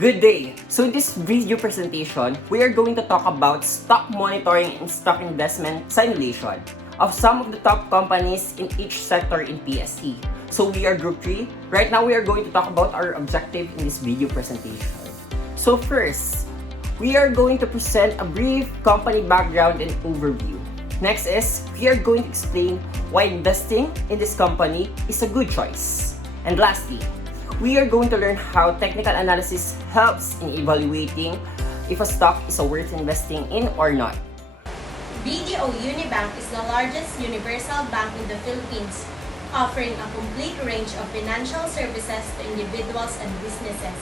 Good day! So in this video presentation, we are going to talk about stock monitoring and stock investment simulation of some of the top companies in each sector in PSE. So we are Group 3. Right now we are going to talk about our objective in this video presentation. So first, we are going to present a brief company background and overview. Next is, we are going to explain why investing in this company is a good choice. And lastly, we are going to learn how technical analysis helps in evaluating if a stock is worth investing in or not. BDO Unibank is the largest universal bank in the Philippines, offering a complete range of financial services to individuals and businesses.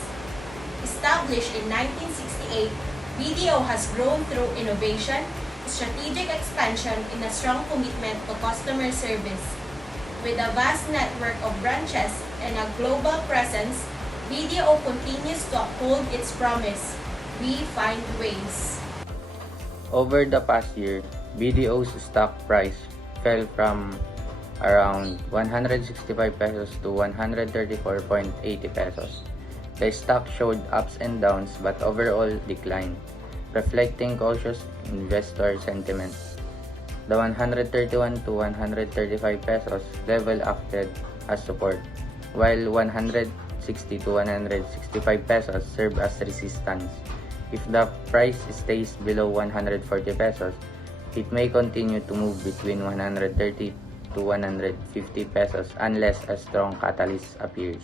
Established in 1968, BDO has grown through innovation, strategic expansion, and a strong commitment to customer service. With a vast network of branches and a global presence, BDO continues to uphold its promise. We find ways. Over the past year, BDO's stock price fell from around 165 pesos to 134.80 pesos. The stock showed ups and downs but overall declined, reflecting cautious investor sentiment. The 131 to 135 pesos level acted as support, while 160 to 165 pesos served as resistance. If the price stays below 140 pesos, it may continue to move between 130 to 150 pesos unless a strong catalyst appears.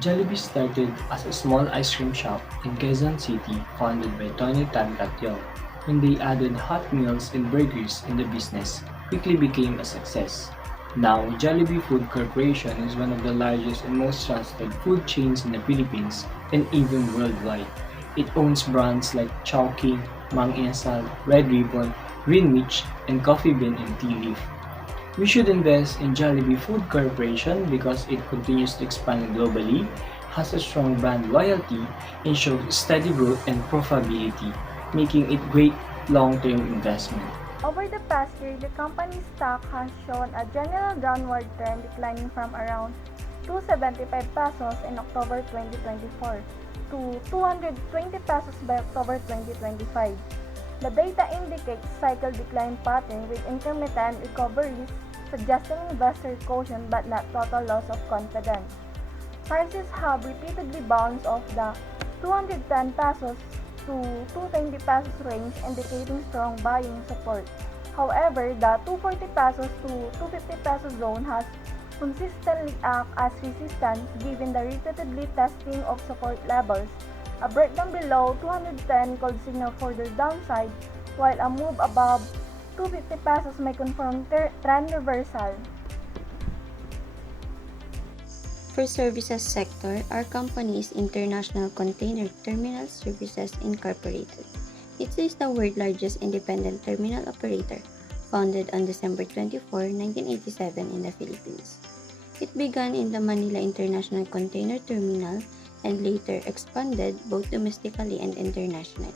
Jollibee started as a small ice cream shop in Quezon City founded by Tony Tan Tatyong. When they added hot meals and burgers in the business, quickly became a success. Now, Jollibee Food Corporation is one of the largest and most trusted food chains in the Philippines and even worldwide. It owns brands like Chowking, Mang Inasal, Red Ribbon, Greenwich, and Coffee Bean and Tea Leaf. We should invest in Jollibee Food Corporation because it continues to expand globally, has a strong brand loyalty, and shows steady growth and profitability, making it great long-term investment. Over the past year, the company's stock has shown a general downward trend, declining from around 275 pesos in October 2024 to 220 pesos by October 2025. The data indicates cycle decline pattern with intermittent recoveries, suggesting investor caution but not total loss of confidence. Prices have repeatedly bounced off the 210 pesos to 220 pesos range, indicating strong buying support. However, the 240 pesos to 250 pesos zone has consistently acted as resistance given the repeatedly testing of support levels. A breakdown below 210 could signal further downside, while a move above 250 pesos may confirm trend reversal. For services sector, our company is International Container Terminal Services Incorporated. It is the world's largest independent terminal operator, founded on December 24, 1987 in the Philippines. It began in the Manila International Container Terminal and later expanded both domestically and internationally.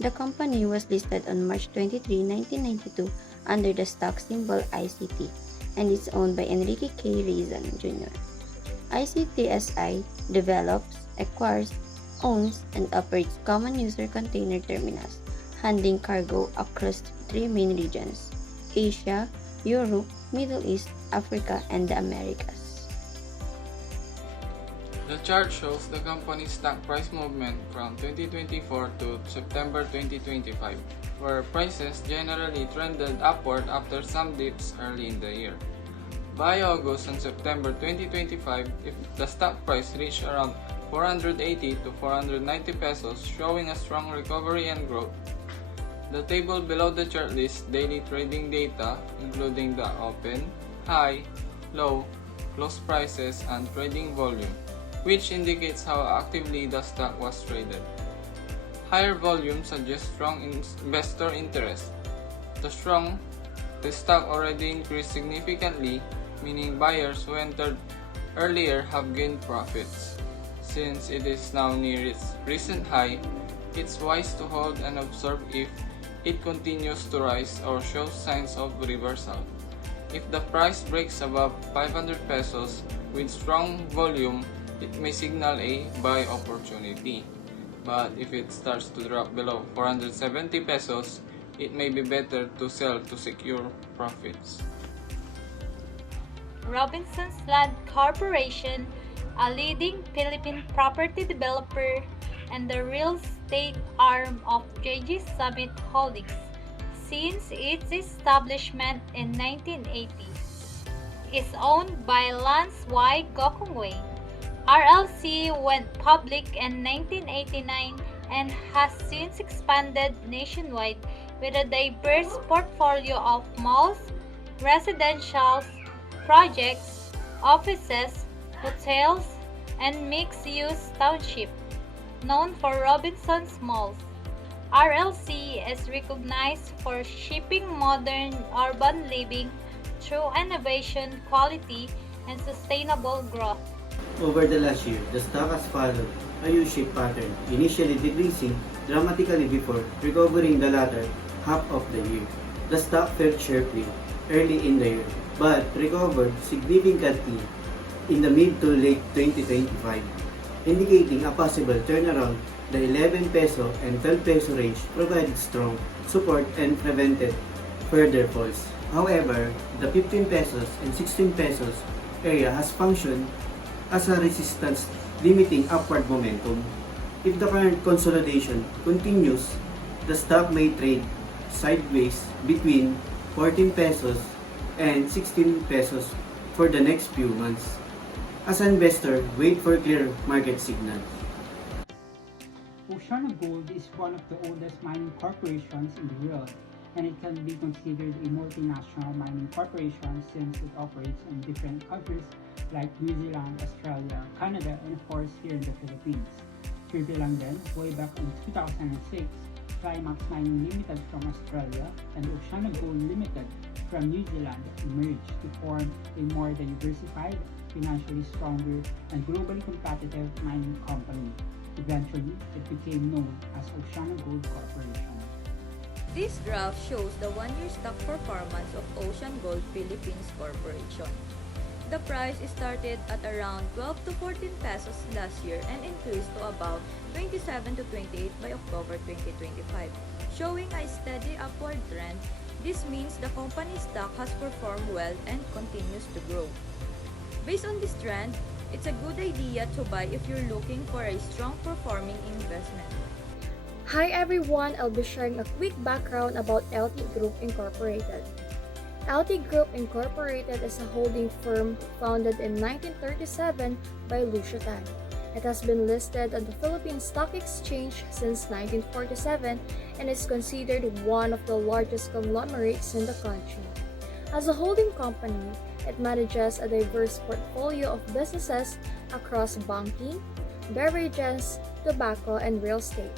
The company was listed on March 23, 1992 under the stock symbol ICT and is owned by Enrique K. Rizan Jr. ICTSI develops, acquires, owns, and operates common user container terminals, handling cargo across three main regions: Asia, Europe, Middle East, Africa, and the Americas. The chart shows the company's stock price movement from 2024 to September 2025, where prices generally trended upward after some dips early in the year. By August and September 2025, if the stock price reached around 480 to 490 pesos, showing a strong recovery and growth. The table below the chart lists daily trading data, including the open, high, low, close prices, and trading volume, which indicates how actively the stock was traded. Higher volume suggests strong investor interest. The stock already increased significantly, meaning buyers who entered earlier have gained profits. Since it is now near its recent high, it's wise to hold and observe if it continues to rise or shows signs of reversal. If the price breaks above 500 pesos with strong volume, it may signal a buy opportunity. But if it starts to drop below 470 pesos, it may be better to sell to secure profits. Robinson's Land Corporation, a leading Philippine property developer and the real estate arm of JG Summit Holdings since its establishment in 1980, is owned by Lance Y. Gokongwei. RLC went public in 1989 and has since expanded nationwide with a diverse portfolio of malls, residential projects, offices, hotels, and mixed-use township. Known for Robinson's Malls, RLC is recognized for shaping modern urban living through innovation, quality, and sustainable growth. Over the last year, the stock has followed a U-shaped pattern, initially decreasing dramatically before recovering the latter half of the year. The stock fell sharply early in the year, but recovered significantly in the mid to late 2025, indicating a possible turnaround. The 11 peso and 12 peso range provided strong support and prevented further falls. However, the 15 pesos and 16 pesos area has functioned as a resistance, limiting upward momentum. If the current consolidation continues, the stock may trade sideways between 14 pesos and 16 pesos for the next few months. As an investor, wait for clear market signals. OceanaGold is one of the oldest mining corporations in the world, and it can be considered a multinational mining corporation since it operates in different countries like New Zealand, Australia, Canada, and of course here in the Philippines. Previlang then, way back in 2006, Climax Mining Limited from Australia and OceanaGold Limited from New Zealand merged to form a more diversified, financially stronger, and globally competitive mining company. Eventually, it became known as OceanaGold Corporation. This graph shows the one-year stock performance of OceanaGold Philippines Corporation. The price started at around 12 to 14 pesos last year and increased to about 27 to 28 by October 2025, showing a steady upward trend. This means the company's stock has performed well and continues to grow. Based on this trend, it's a good idea to buy if you're looking for a strong performing investment. Hi everyone, I'll be sharing a quick background about LT Group Incorporated. LT Group Incorporated is a holding firm founded in 1937 by Lucio Tan. It has been listed on the Philippine Stock Exchange since 1947 and is considered one of the largest conglomerates in the country. As a holding company, it manages a diverse portfolio of businesses across banking, beverages, tobacco, and real estate.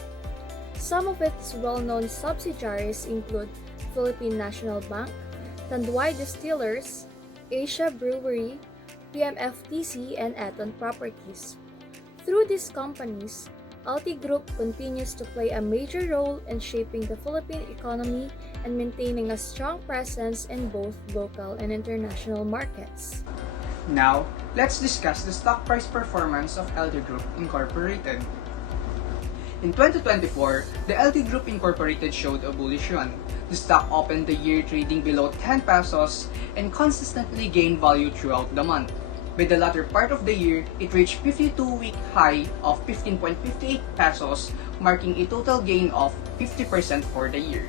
Some of its well-known subsidiaries include Philippine National Bank, Tanduay Distillers, Asia Brewery, PMFTC, and Eton Properties. Through these companies, LT Group continues to play a major role in shaping the Philippine economy and maintaining a strong presence in both local and international markets. Now, let's discuss the stock price performance of LT Group Incorporated. In 2024, the LT Group Incorporated showed a bullish run. The stock opened the year trading below 10 pesos and consistently gained value throughout the month. By the latter part of the year, it reached 52-week high of 15.58 pesos, marking a total gain of 50% for the year.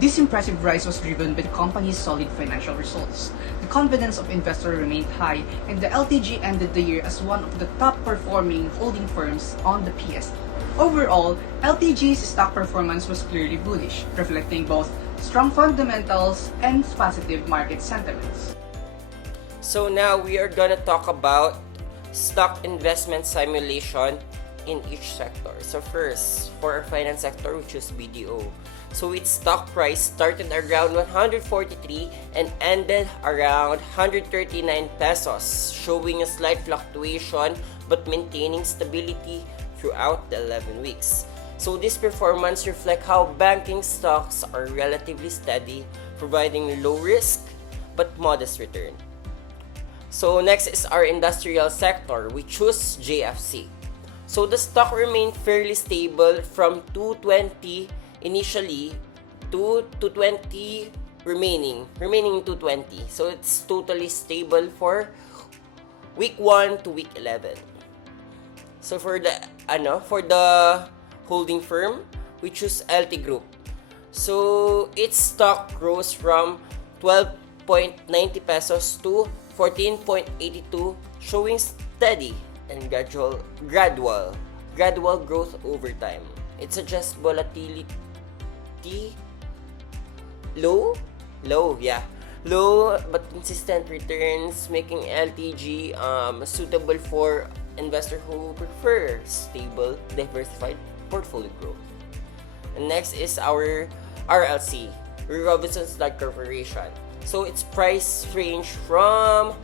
This impressive rise was driven by the company's solid financial results. The confidence of investors remained high, and the LTG ended the year as one of the top-performing holding firms on the PSE. Overall, LTG's stock performance was clearly bullish, reflecting both strong fundamentals and positive market sentiments. So now we are gonna talk about stock investment simulation in each sector. So first, for our finance sector, we choose BDO. So its stock price started around 143 and ended around 139 pesos, showing a slight fluctuation but maintaining stability throughout the 11 weeks. So this performance reflects how banking stocks are relatively steady, providing low risk but modest return. So next is our industrial sector. We choose JFC. So the stock remained fairly stable from 220 initially to 220 remaining in 220. So it's totally stable for week 1 to week 11. So for the holding firm, we choose LT Group. So its stock rose from 12.90 pesos to 14.82, showing steady and gradual growth over time. It suggests volatility low but consistent returns, making LTG suitable for investors who prefer stable, diversified portfolio growth. And next is our RLC, Robinsons Land Corporation. So its price range from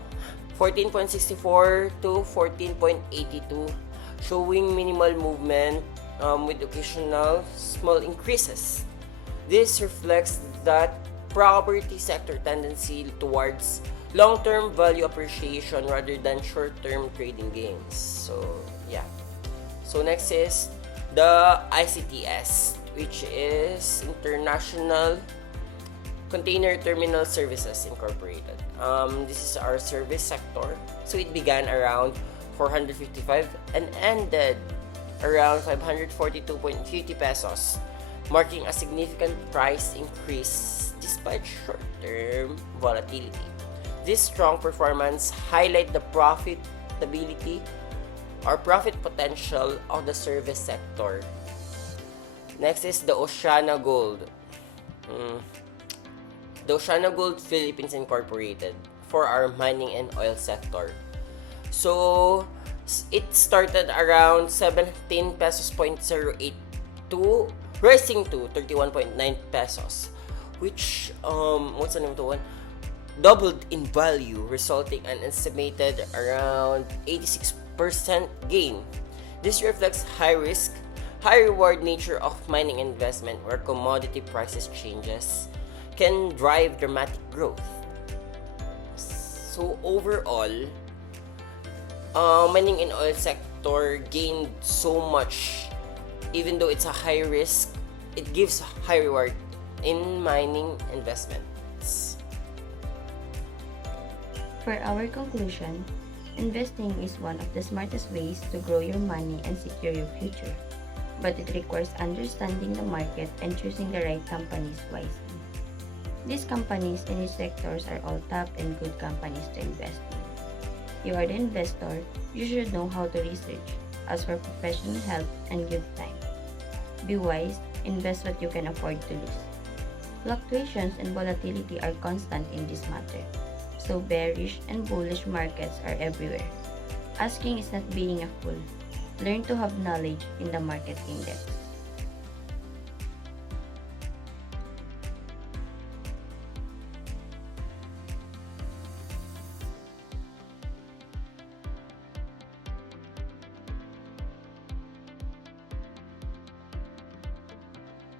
14.64 to 14.82, showing minimal movement with occasional small increases. This reflects that property sector tendency towards long-term value appreciation rather than short-term trading gains. So yeah. So next is the ICTS, which is International Container Terminal Services Incorporated. This is our service sector. So it began around 455 and ended around 542.50 pesos, marking a significant price increase despite short-term volatility. This strong performance highlights the profitability or profit potential of the service sector. Next is the Oceana Gold. The Oceana Gold Philippines Incorporated for our mining and oil sector. So it started around 17 pesos 0.08 to rising to 31.9 pesos, which what's the name of the one? Doubled in value, resulting in an estimated around 86% gain. This reflects high risk, high reward nature of mining investment, where commodity prices changes can drive dramatic growth. So overall, mining and oil sector gained so much. Even though it's a high risk, it gives high reward in mining investments. For our conclusion, investing is one of the smartest ways to grow your money and secure your future, but it requires understanding the market and choosing the right companies wisely. These companies in these sectors are all top and good companies to invest in. You are the investor, you should know how to research, ask for professional help, and give time. Be wise, invest what you can afford to lose. Fluctuations and volatility are constant in this matter, so bearish and bullish markets are everywhere. Asking is not being a fool. Learn to have knowledge in the market index.